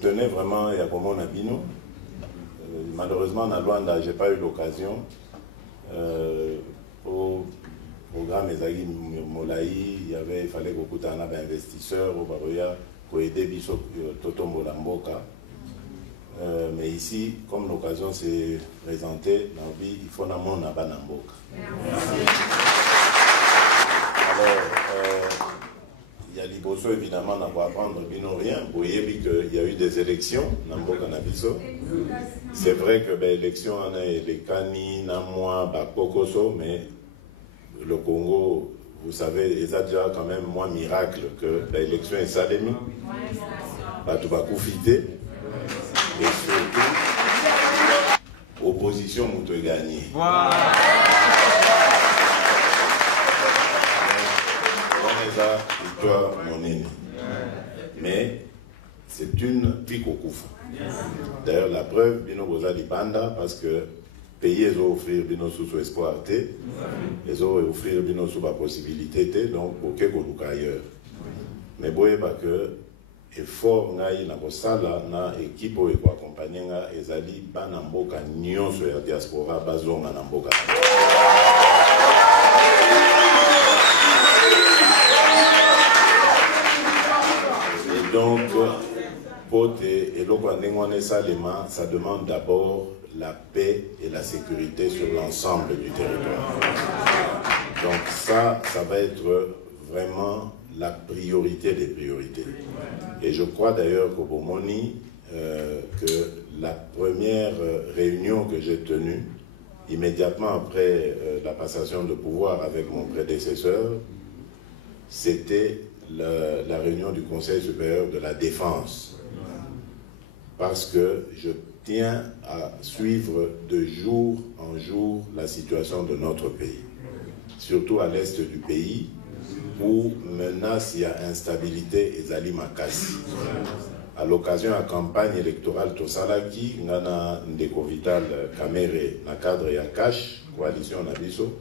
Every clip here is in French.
tenais vraiment à Komon Abino. Malheureusement, à Luanda, je n'ai pas eu l'occasion. Au programme Ezagi Molaï, il fallait beaucoup d'investisseurs au Baroya pour aider Biso Totombo Lamboka. Mais ici, comme l'occasion s'est présentée, il faut n'avoir Namboka. Alors, il y a Liboso évidemment à apprendre bino rien. Vous voyez qu'il y a eu des élections Namboka Nabiso. C'est vrai que les élections on a les Kani, Namwa, Bakokoso, mais le Congo, vous savez, il y a déjà quand même moins miracle que l'élection est salémie. Tu vas profiter. Et surtout, opposition, vous te gagnez. Mais c'est une pique au couvre. D'ailleurs, la preuve, Bino Boza Libanda, parce que pays ils ont offert Bino sous espoir, ils ont offert Bino sous la possibilité, donc aucun qu'on ailleurs. Mais bon, pas que effort ngai na kosala na équipe oyo ko accompagner nga ezali bana mboka nyonso ya diaspora bazonga na mboka. Et donc ça demande d'abord la paix et la sécurité sur l'ensemble du territoire. Donc ça va être vraiment la priorité des priorités. Et je crois d'ailleurs qu'au Bomoni, que la première réunion que j'ai tenue, immédiatement après la passation de pouvoir avec mon prédécesseur, c'était la réunion du Conseil supérieur de la défense. Parce que je tiens à suivre de jour en jour la situation de notre pays, surtout à l'est du pays, où menace, il y a instabilité et Zali Makasi. À l'occasion de la campagne électorale Tosalaki, Nana Ndeko Vital Kamere, na cadre Yakash, coalition Nabiso,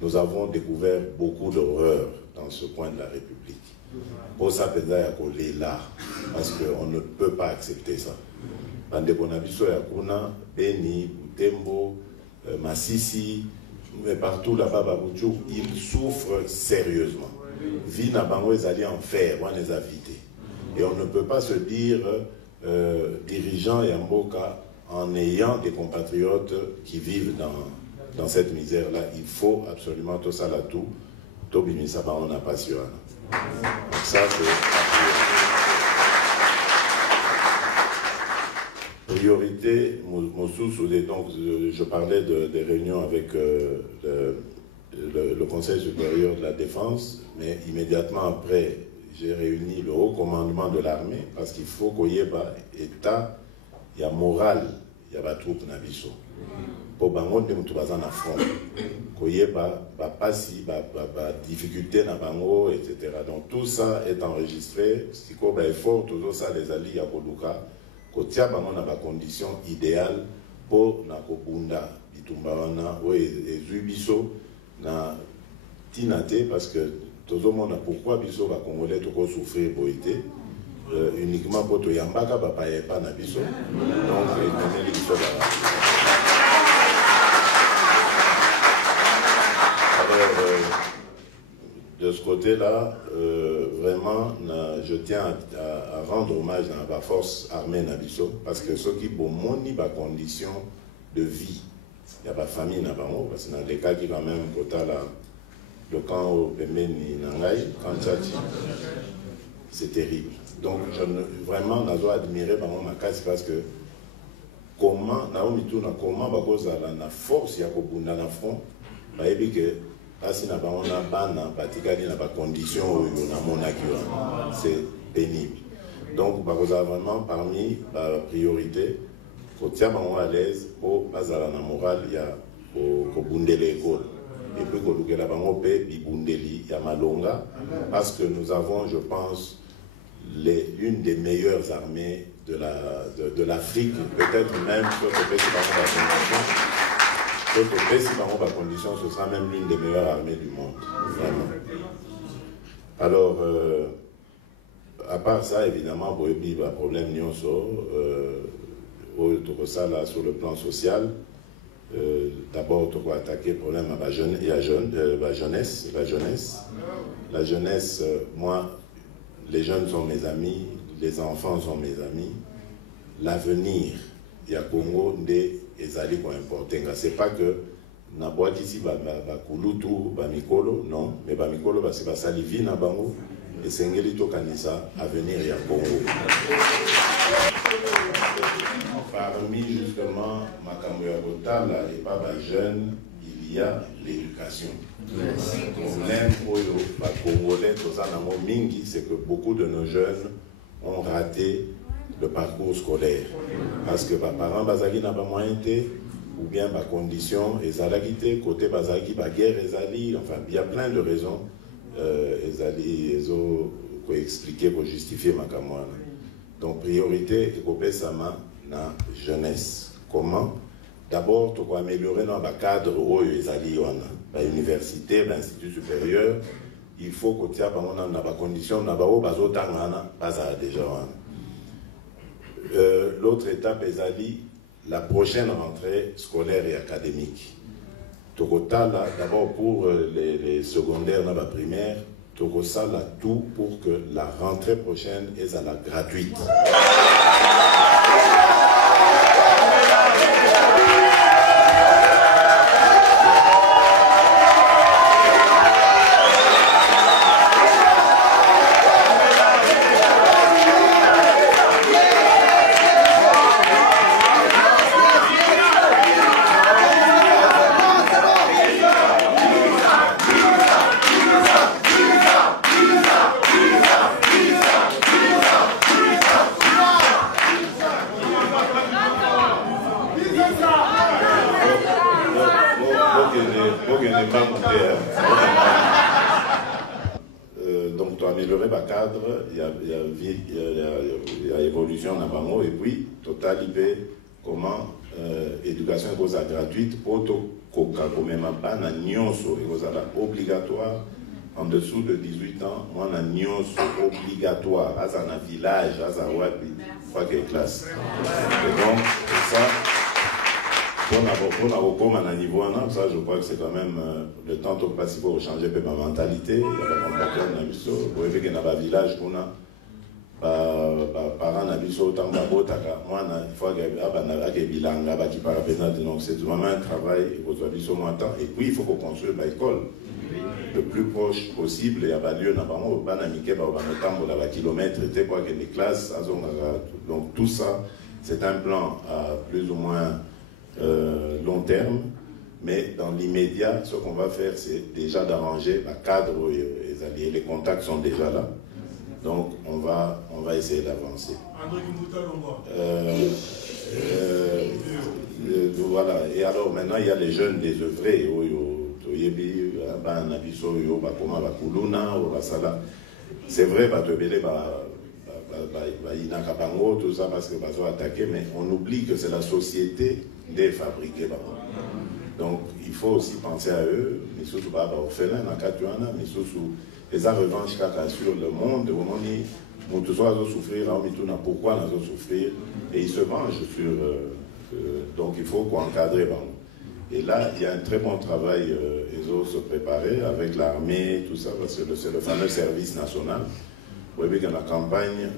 nous avons découvert beaucoup d'horreurs dans ce coin de la République. Pour ça, peut-être là, parce qu'on ne peut pas accepter ça. Bandeko Nabiso Yakuna, Beni, Butembo, Massissi, mais partout là-bas, Babouchou, ils souffrent sérieusement. Vie n'a pas allé en faire, on les a vidés. Et on ne peut pas se dire dirigeant Yamboka en ayant des compatriotes qui vivent dans cette misère-là. Il faut absolument tout ça là tout. Tobimi Saba, on n'a pas su. Donc ça, c'est priorité. Donc, je parlais des réunions avec le Conseil supérieur de la défense, mais immédiatement après, j'ai réuni le haut commandement de l'armée, parce qu'il faut qu'il y ait état, il y a morale, il y a des troupes nabiso. Pour bango de mutubazan à front, qu'il y ait des difficultés na bango, etc. Donc tout ça est enregistré. Si il y a effort, tout ça, les alliés à Koluka, qu'il y a des conditions idéales pour na Kobunda, Bitumbawana, ou Zubiso, na Tinate, parce que tout le monde a pourquoi Biso va Congolais tout souffrir pour été uniquement pour tout Yambaka, pas na Biso. Donc, il y de ce côté-là, vraiment, je tiens à rendre hommage à la force armée Nabiso, parce que ceux qui ont des conditions de vie, il y a pas de famille Nabamo, parce que dans les cas qui quand même, le camp au Pemeni Nangai, c'est terrible. Donc, vraiment, je dois admirer ma case parce que comment, comment, la force, il y a un front, c'est pénible. Donc, vraiment, parmi la priorité, quand tu es à l'aise, au bazar na moral, il y a au bundele école. Et puis, quand tu es bundeli, il y a malonga, parce que nous avons, je pense, une des meilleures armées de l'Afrique, peut-être même sur le pays de la condition, ce sera même l'une des meilleures armées du monde. Vraiment. Alors, à part ça, évidemment, il y a un problème sur le plan social. D'abord, on va attaquer le problème à la jeunesse. La jeunesse, moi, les jeunes sont mes amis, les enfants sont mes amis. L'avenir, il y a Congo, ezali ko important. C'est pas que na boîte ici ba kulutu ba mikolo, non, mais ba mikolo ba c'est ba salivi na bango et sengeli to kanisa avenir ya Congo. Parmi justement makambo ya botala et pas ba jeune, il y a l'éducation. Le problème oyo ba congolais tozana mo mingi, c'est que beaucoup de nos jeunes ont raté le parcours scolaire parce que parents bazali na ba moyen ou bien ma condition ezalaki côté bazali ba guerre ezali, enfin il y a plein de raisons ezali ezo ko expliquer pour justifier ma kamwana. Donc priorité ekopé sama na jeunesse. Comment? D'abord tu dois améliorer dans le cadre oyo ezali wana ba université, l'institut supérieur, il faut que tu aies ba condition na ba o bazotangana bazala déjà wana. L'autre étape est la prochaine rentrée scolaire et académique. Tokotala, d'abord pour les secondaires, la primaire, Tokosala tout pour que la rentrée prochaine est à la gratuite. Donc, tu as amélioré le cadre, il y a évolution dans Bango, et puis, total, comment éducation est gratuite pour tout même pas na nyonso est obligatoire en dessous de 18 ans, moi na nyonso obligatoire, à un village, à un wapi, fois que classe. Et donc, ça. Pour un niveau, ça je crois que c'est quand même le temps de passer pour changer ma mentalité. Il y a pas de problème. Pour éviter qu'il y ait un village, parents n'habitent autant de moi, il faut qu'il y ait bilanga, donc c'est vraiment un travail et puis il faut qu'on construise l'école le plus proche possible. Il y a pas lieu dans kilomètres, les classes, donc tout ça, c'est un plan à plus ou moins long terme, mais dans l'immédiat, ce qu'on va faire, c'est déjà d'arranger le cadre où les alliés, les contacts sont déjà là. Donc, on va essayer d'avancer. Voilà. Et alors, maintenant, il y a les jeunes désœuvrés. C'est vrai, tout ça parce que bazo attaqué, mais on oublie que c'est la société des fabriqués. Donc il faut aussi penser à eux, mais surtout pas orphelins, mais surtout les revanches sur le monde, où on dit, souffrir, pourquoi nous souffrir, et ils se vengent sur. Donc il faut qu'on encadre. Et là, il y a un très bon travail, ils ont se préparer avec l'armée, tout ça, parce que c'est le fameux service national. Vous voyez que la campagne,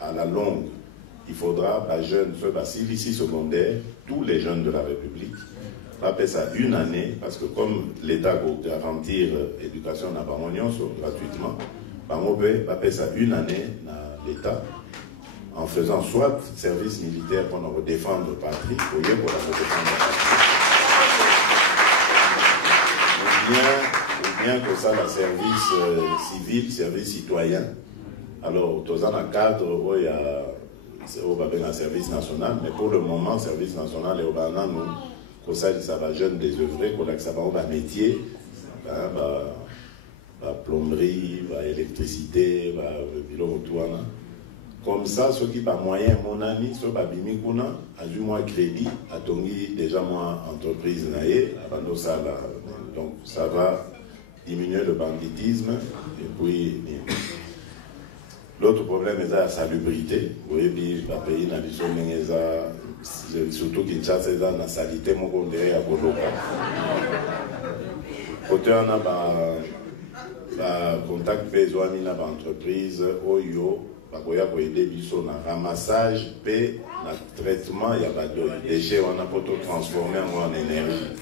à la longue, il faudra, jeunes, ceux ici secondaire, tous les jeunes de la République, va payer ça une année, parce que comme l'État va garantir l'éducation à Bamonion gratuitement, va payer ça une année à l'État, en faisant soit service militaire pour nous défendre la patrie, ou bien pour la défendre la patrie. Bien que ça, le service civil, service citoyen. Alors, dans un cadre où il y a un service national, mais pour le moment, le service national est au Banan, nous, ça va jeune désœuvré, que ça va un métier, plomberie, électricité, comme ça, ceux qui ont moyen, mon ami, ceux qui ont du moins crédit, a déjà moins entreprise, donc ça va diminuer le banditisme et puis L'autre problème est la salubrité. Oui, puis le pays n'a pas surtout Kinshasa, c'est la salité, mon condé à Boloka. Côté on a contact besoin d'une entreprise, Oyo, bakoya ko aider biso na ramassage, pe na traitement, il y a pas de déchets, on a pas tout transformer en énergie.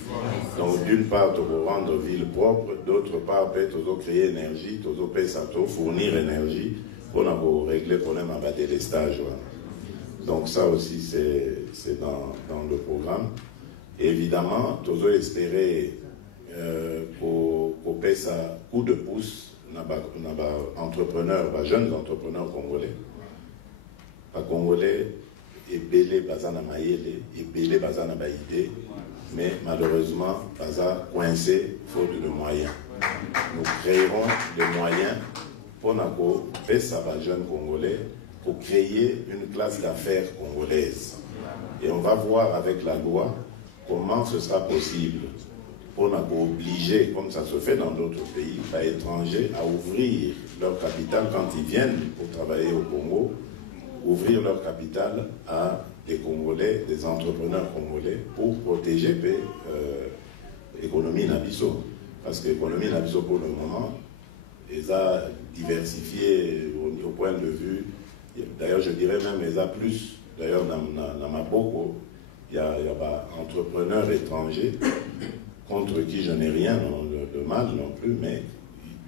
Donc d'une part, tu peux rendre ville propre, d'autre part, peut-être créer énergie, tu peux fournir énergie. On a régler le problème à délestage. Donc ça aussi, c'est dans le programme. Et évidemment, tu dois espérer pour payer ça coup de pouce, entrepreneurs, jeunes entrepreneurs congolais. Les Congolais, et belé bazana maïele, et belé bazana baïdé, mais malheureusement, baza coincé faute de moyens. Nous créerons des moyens pour payer ça aux jeunes Congolais, pour créer une classe d'affaires congolaise. Et on va voir avec la loi comment ce sera possible pour obliger, comme ça se fait dans d'autres pays, à étrangers à ouvrir leur capital quand ils viennent pour travailler au Congo, ouvrir leur capital à des Congolais, des entrepreneurs congolais pour protéger l'économie Nabiso. Parce que l'économie Nabiso pour le moment, ils ont diversifié au point de vue. D'ailleurs, je dirais même, ils ont plus. D'ailleurs, dans ma boko, il y a entrepreneurs étrangers contre qui je n'ai rien de mal non plus, mais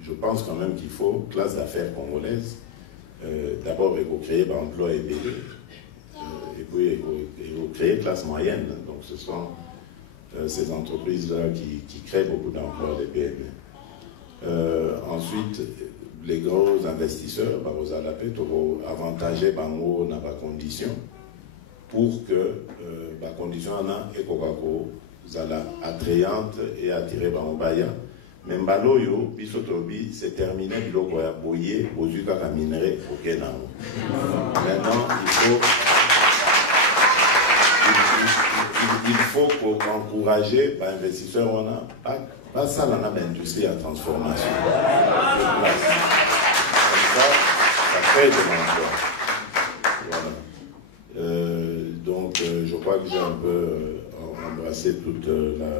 je pense quand même qu'il faut classe d'affaires congolaise. D'abord, il faut créer l'emploi et puis il faut créer classe moyenne. Donc, ce sont ces entreprises-là qui créent beaucoup d'emplois, les PME. Ensuite, les gros investisseurs, vous allez avantager dans la condition pour que la condition en a attrayante et attirer Baya. Mais Mbaloyo, Bisotobi, c'est terminé, biloko ya boye, ozuka ka minerai au Kenao. Maintenant, il faut encourager les investisseurs, on a pas ça dans l'industrie à transformation. Comme ça crée de l'emploi. Voilà. Donc, je crois que j'ai un peu embrassé toute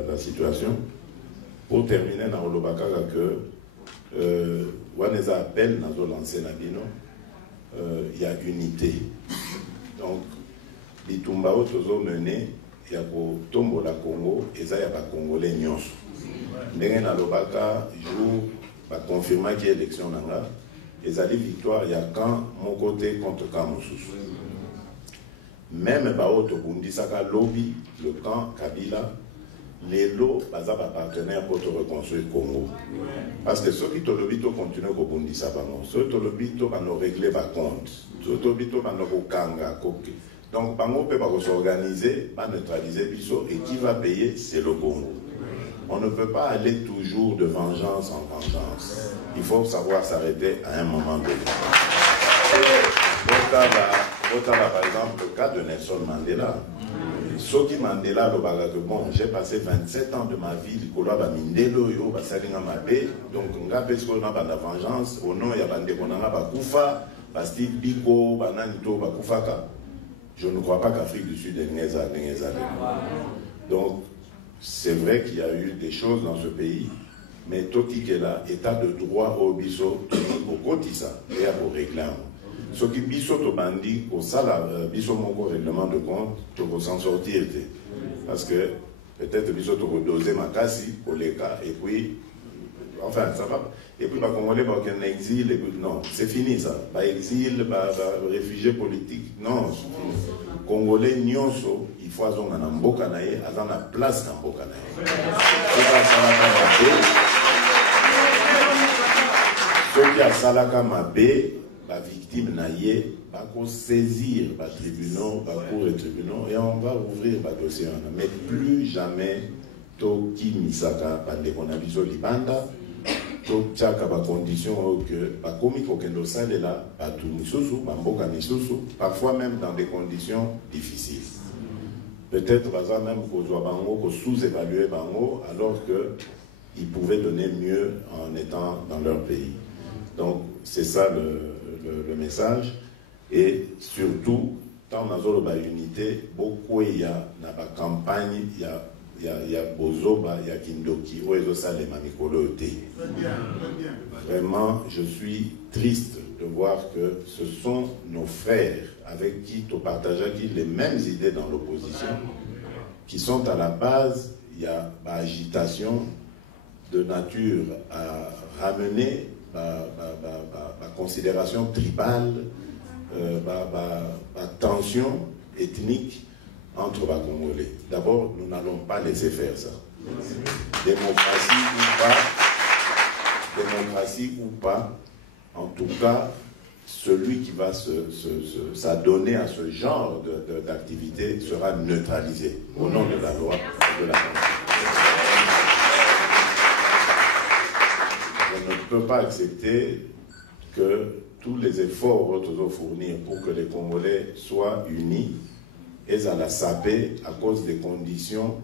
la situation. Pour terminer, dans le Bakara, on les appelle, nous avons lancé Nabino, il y a unité. Donc, les Tumbao Tozo mené, il y a pour Tombo la Congo, et ça, il y a pas Congolais nyos. Ndenge na Lobaka, jour, va confirmer qu'il y a élection nanga, et ça dit victoire, il y a quand mon côté contre quand mon sous. Même Bao Tobundi Saka lobby, le camp Kabila, les lots, baza ba partenaire pour te reconstruire le Congo. Parce que ceux qui te lobby, tu continues à Bundi Sabano. Ceux qui te lobby, tu vas nous régler par compte. Ceux qui te lobby, tu vas nous kanga, koke. Donc, Bango peut s'organiser, pas neutraliser Bisso, et qui va payer, c'est le Congo. On ne peut pas aller toujours de vengeance en vengeance. Il faut savoir s'arrêter à un moment donné. Par exemple, le cas de Nelson Mandela. Soki Mandela, bon, j'ai passé 27 ans de ma vie, donc on a besoin de la vengeance, au nom, il y a des Bakufa, Bastille Biko, Bananito, Bakufaka. Je ne crois pas qu'Afrique du Sud est Néza. Donc, c'est vrai qu'il y a eu des choses dans ce pays, mais Toki Kela, état de droit au biso, au Kotisa, et au réclame. Ce qui biso to bandi, au sala, biso mon règlement de compte, tu vas s'en sortir. Parce que peut-être biso to doser ma casse pour les cas, et puis, enfin, ça va. Et puis, bah, Congolais, bah, qu'un exil, et puis, non, c'est fini ça. Bah, exil, bah, réfugié politique, non, c'est fini. Congolais, nyonso, il faut avoir un mboka nae, avoir la place dans mboka nae. Ceux qui a salaka mabé, la victime naie, va saisir les tribunaux, la cour et tribunaux, et on va ouvrir le dossier. Mais plus jamais, Toki Misaka, Bandekonabiso Libanda, Tokchaka, la condition que, la comique au Kendo Salela, Batu Misusu, Bamboka Misusu, parfois même dans des conditions difficiles. Peut-être, même qu'on soit Bango, qu'on sous-évaluer Bango, alors qu'ils pouvaient donner mieux en étant dans leur pays. Donc, c'est ça le message. Et surtout, tant dans la unité, beaucoup il y a dans la campagne, il y a Bozoba, il y a Kindoki, Vraiment, je suis triste de voir que ce sont nos frères avec qui tu partages les mêmes idées dans l'opposition, qui sont à la base, il y a l'agitation de nature à ramener la considération tribale, la tension ethnique entre les Congolais. D'abord, nous n'allons pas laisser faire ça. Démocratie ou pas, en tout cas, celui qui va s'adonner à ce genre d'activité sera neutralisé au nom de la loi et de la Constitution. Je ne peux pas accepter que tous les efforts que nous fournir pour que les Congolais soient unis et à la saper à cause des conditions,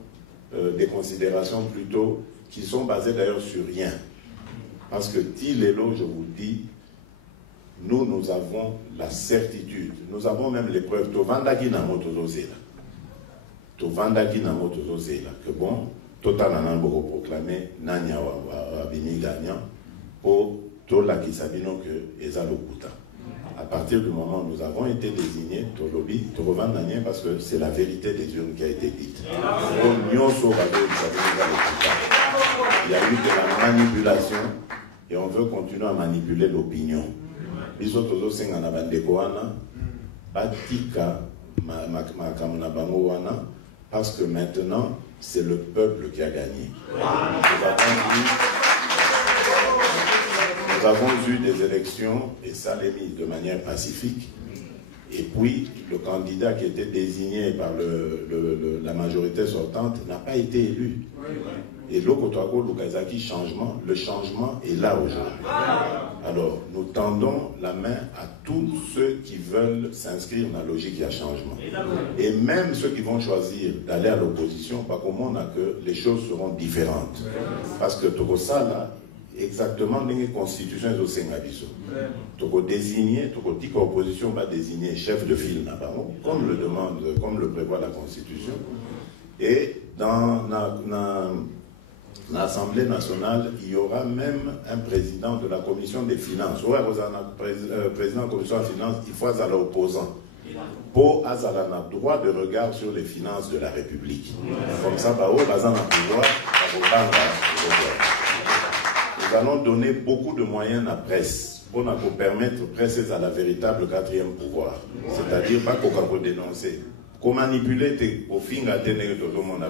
des considérations plutôt qui sont basées d'ailleurs sur rien. Parce que Tilélo, je vous dis, nous avons la certitude, nous avons même les preuves. Tovandaki na motozozela. Tovandaki na motozozela. Que bon, total en pour proclamer Nanya wa bini gagnant pour Tola qui sabino que Ezalokuta. À partir du moment où nous avons été désignés, Tolobi, Torovandanien, parce que c'est la vérité des urnes qui a été dite. Il y a eu de la manipulation et on veut continuer à manipuler l'opinion. Bisotozo sengana bandekoana, batika makamuna bangoana, parce que maintenant c'est le peuple qui a gagné. Nous avons eu des élections, et ça l'est mis de manière pacifique, et puis le candidat qui était désigné par la majorité sortante n'a pas été élu. Et l'Okotoako, Lukazaki, le changement est là aujourd'hui. Alors, nous tendons la main à tous ceux qui veulent s'inscrire dans la logique de changement. Et même ceux qui vont choisir d'aller à l'opposition, pas comme on a que les choses seront différentes. Parce que Tokosa, là, exactement, les constitutions sont au Sengabiso. Toko désigner, Toko dit que l'opposition va désigner chef de file, comme le demande, comme le prévoit la Constitution. Et dans l'Assemblée nationale, il y aura même un président de la Commission des finances. Ouais, vous avez un président de la Commission des finances, il faut à l'opposant. Pour avoir un droit de regard sur les finances de la République. Comme ça, nous allons donner beaucoup de moyens à la presse pour nous permettre de presser à la véritable quatrième pouvoir. C'est-à-dire pas qu'on dénoncer. Qu'on manipule au fin à tenir tout le monde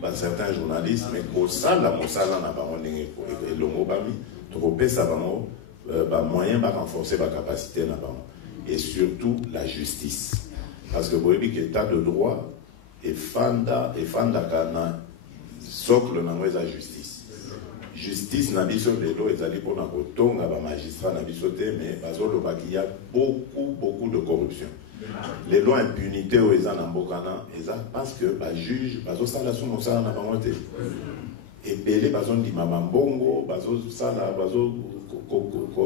par certains journalistes, mais qu'au sale, n'a pas et l'homobami, trop ça va moyen va renforcer la capacité là et surtout la justice. Parce que vous voyez que l'état de droit est fanda kana socle dans la justice. Justice n'a dit sur les lois et allé pour la cotonga ba magistrat n'a dit sauter mais il y a beaucoup de corruption. Les lois impunité aux gens en Bokana, parce que les juges, les installations n'ont pas monté. Et les gens disent Mamambongo,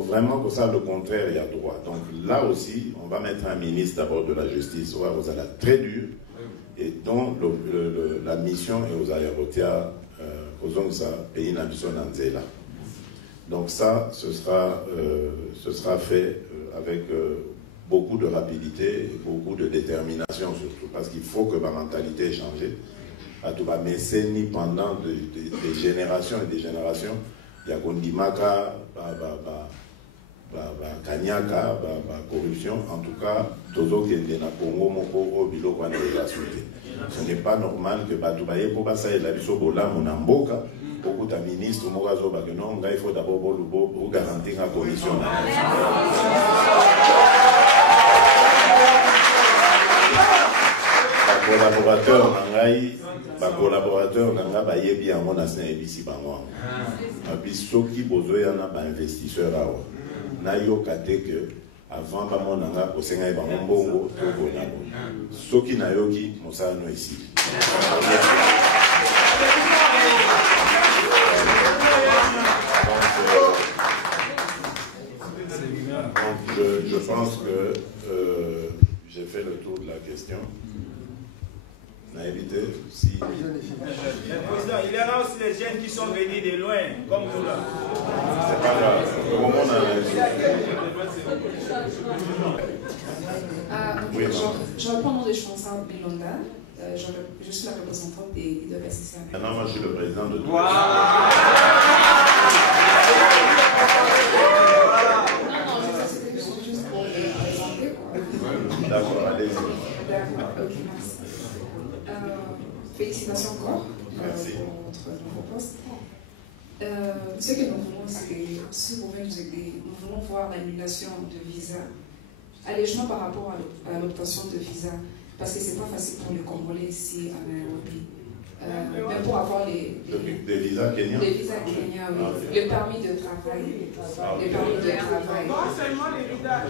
vraiment que ça le contraire, il y a droit. Donc là aussi, on va mettre un ministre d'abord de la justice, vous allez très dur, et dont la mission est aux aéroports, aux pays Nabisson-Nanzela. Donc ça, ce sera fait avec beaucoup de rapidité, beaucoup de détermination surtout, parce qu'il faut que ma mentalité ait changé. À tout va mécénie pendant des générations et des générations, il y a Kondimaka, Kanyaka, corruption, en tout cas, Tozo Kende na Congo Moko Obilo Kwane la Souté. Ce n'est pas normal que Batoubaye Pobasa et la Bisobola Monamboka, beaucoup de ministres, Morazo Bagenon, il faut d'abord pour garantir la commission. Collaborateur nanga ba yebi yango na sene ebisi bango abisoki bozoya na ba investisseur awa na yoka te que avant ba monanga osenga ba mbongo to bona soki na yoki mosala no ici. Donc questions. On a évité si... Le président, il y en a aussi des jeunes qui sont venus de loin, comme vous là. C'est pas grave. Comment on a oui, je reprends mon nom de Chansa Bilonda. Je suis la représentante des leaders SCA. Maintenant, moi, je suis le président de tout. Non, c'était juste pour les présenter. D'accord, allez-y. D'accord, ok, merci. Félicitations encore pour votre nouveau poste. Ce que nous voulons, c'est, si vous pouvez nous aider, nous voulons voir l'annulation de visa, allègement par rapport à l'obtention de visa, parce que c'est pas facile pour les Congolais ici à Nairobi. Même pour avoir des visas kenyans. Des visas kenyans, oui. Ah, le permis de travail. Les permis de travail. Non seulement les visas.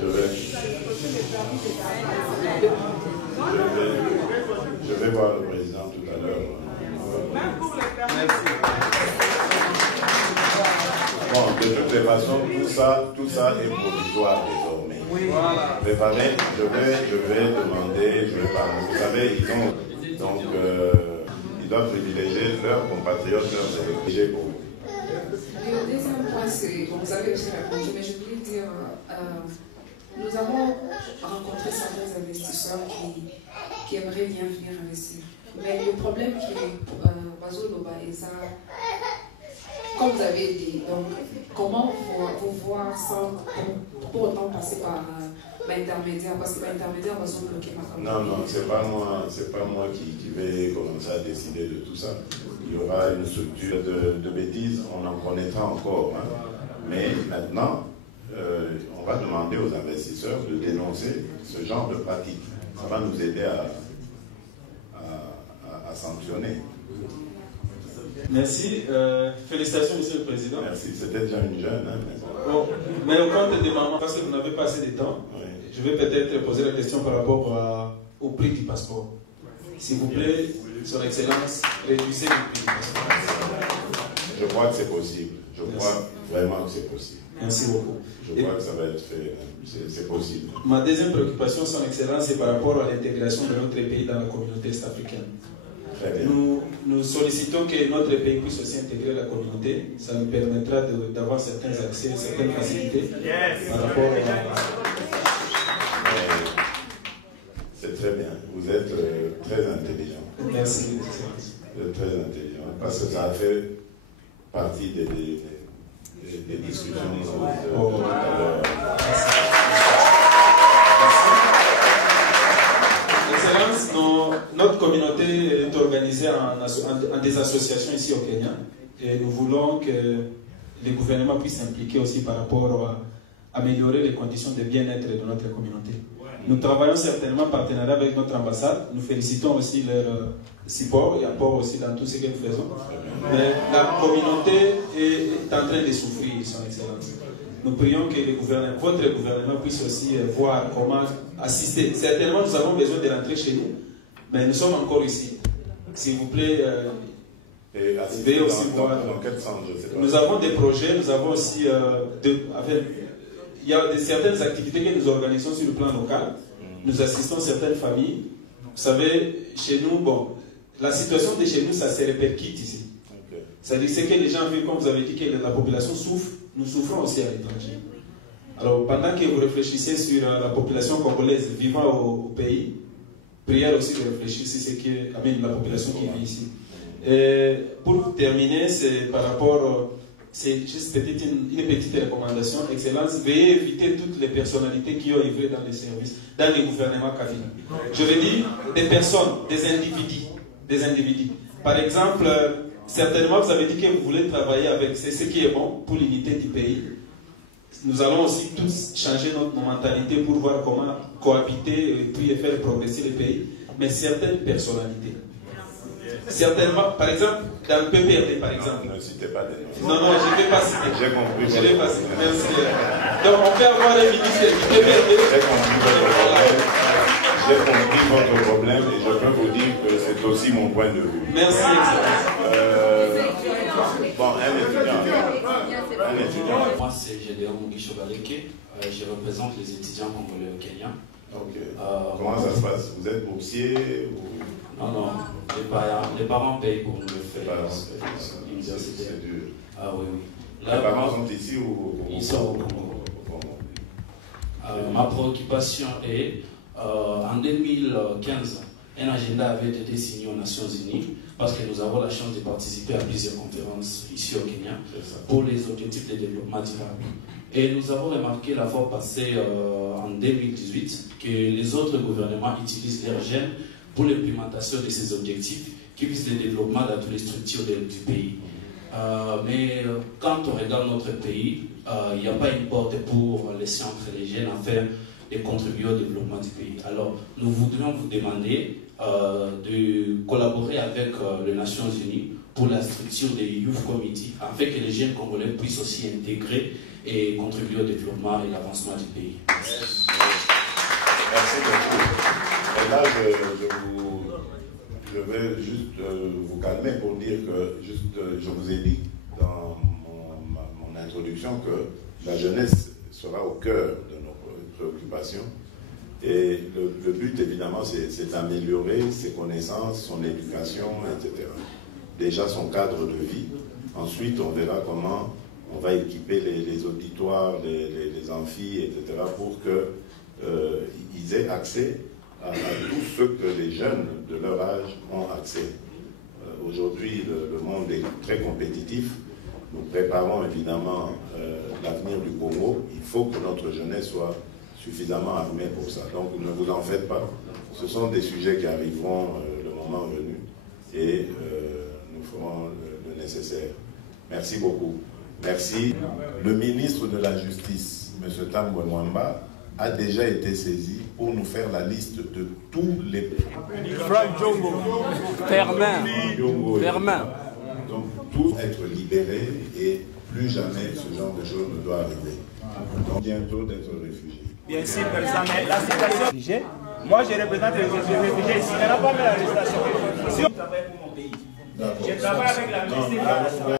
Je vais voir le président tout à l'heure. Même pour les permis. Bon, de toutes les façons, tout ça est provisoire désormais. Oui, voilà. Préparez, je vais demander, je vais parler. Vous savez, ils doivent privilégier leurs compatriotes, leurs étrangers pour vous. Le deuxième point, c'est, bon, vous avez aussi répondu, mais je voulais dire, nous avons rencontré certains investisseurs qui aimeraient bien venir investir. Mais le problème qui est, Bazoloba et ça, comme vous avez dit, donc, comment vous voir sans pour autant passer par l'intermédiaire, parce que l'intermédiaire va se bloquer ma Non, non, c'est pas moi qui vais commencer à décider de tout ça. Il y aura une structure de bêtises, on en connaîtra encore. Hein. Mais maintenant, on va demander aux investisseurs de dénoncer ce genre de pratique. Ça va nous aider à sanctionner. Merci. Félicitations, Monsieur le Président. Merci. C'était déjà une jeune. Hein, bon, mais au compte des mamans, parce que vous n'avez pas assez de temps, oui. Je vais peut-être poser la question par rapport au prix du passeport. S'il vous plaît, Son Excellence, réduisez le prix du passeport. Je crois que c'est possible. Je crois vraiment que c'est possible. Merci beaucoup. Je crois que ça va être fait. C'est possible. Ma deuxième préoccupation, Son Excellence, c'est par rapport à l'intégration de notre pays dans la communauté est-africaine. Nous sollicitons que notre pays puisse aussi intégrer la communauté. Ça nous permettra d'avoir certains accès, certaines facilités par rapport à... C'est très bien. Vous êtes très intelligent. Merci. Vous êtes très intelligent. Parce que ça a fait partie des discussions de tout à l'heure. Excellence, notre communauté est organisée en des associations ici au Kenya et nous voulons que les gouvernements puissent s'impliquer aussi par rapport à améliorer les conditions de bien-être de notre communauté. Nous travaillons certainement en partenariat avec notre ambassade. Nous félicitons aussi leur support et apport aussi dans tout ce que nous faisons. Mais la communauté est en train de souffrir, Son Excellence. Nous prions que votre gouvernement puisse aussi voir comment assister. Certainement, nous avons besoin de rentrer chez nous, mais nous sommes encore ici. S'il vous plaît, veuillez aussi voir. Nous avons des projets, nous avons aussi... il y a certaines activités que nous organisons sur le plan local. Nous assistons certaines familles. Vous savez, chez nous, bon, la situation de chez nous, ça se répercute ici. C'est-à-dire que les gens vivent, comme vous avez dit, que la population souffre. Nous souffrons aussi à l'étranger. Alors, pendant que vous réfléchissez sur la population congolaise vivant au pays, prière aussi de réfléchir sur ce qui amène la population qui vit ici. Et pour terminer, c'est par rapport... C'est juste une petite recommandation. Excellence, veuillez éviter toutes les personnalités qui ont œuvré dans les services, dans les gouvernements kabila. Je veux dire des personnes, des individus. Par exemple, certainement vous avez dit que vous voulez travailler avec, c'est ce qui est bon pour l'unité du pays. Nous allons aussi tous changer notre mentalité pour voir comment cohabiter et puis faire progresser le pays. Mais certaines personnalités, certainement, par exemple, dans le PPRD, par exemple. Ne citez pas des noms. Non, je ne vais pas citer. J'ai compris. Je ne vais pas citer. Merci. Donc, on peut avoir un ministre du PPRD. J'ai compris votre problème et je peux vous dire que c'est aussi mon point de vue. Merci, bon, un étudiant. Moi, c'est Gédéon Mugisho Baleke. Je représente les étudiants congolais au Kenya. Ok. Comment ça se passe? Vous êtes boursier ou... Non, les parents payent pour nous faire l'université. C'est dur. Ah oui, oui. Les parents sont ici ou... Ils sont au Congo. Ma préoccupation est, en 2015, un agenda avait été signé aux Nations Unies parce que nous avons la chance de participer à plusieurs conférences ici au Kenya pour les objectifs de développement durable. Et nous avons remarqué la fois passée, en 2018, que les autres gouvernements utilisent leurs jeunes pour l'implémentation de ces objectifs qui visent le développement dans toutes les structures du pays. Mais quand on regarde notre pays, il n'y a pas une porte pour laisser entrer les jeunes afin de contribuer au développement du pays. Alors, nous voudrions vous demander de collaborer avec les Nations Unies pour la structure des Youth Committee, afin que les jeunes Congolais puissent aussi intégrer et contribuer au développement et l'avancement du pays. Merci beaucoup. Et là, je vais juste vous calmer pour dire que, je vous ai dit dans mon introduction que la jeunesse sera au cœur de nos préoccupations. Et le but, évidemment, c'est d'améliorer ses connaissances, son éducation, etc. Déjà son cadre de vie. Ensuite, on verra comment on va équiper les auditoires, les amphis, etc. pour qu'ils aient accès à tout ce que les jeunes de leur âge ont accès. Aujourd'hui, le monde est très compétitif. Nous préparons évidemment l'avenir du Congo. Il faut que notre jeunesse soit suffisamment armée pour ça. Donc ne vous en faites pas. Ce sont des sujets qui arriveront le moment venu et nous ferons le nécessaire. Merci beaucoup. Merci. Le ministre de la Justice, M. Tambwe Mwamba, a déjà été saisi pour nous faire la liste de tous les... Frank Djongo, Fermin. Donc, tous être libérés et plus jamais ce genre de choses ne doit arriver. Donc, bientôt d'être réfugiés. Bien sûr, président, mais la situation... Moi, je représente les réfugiés ici. Il n'y en a pas même la législation. Si on travaille pour mon pays, je travaille avec la ministre.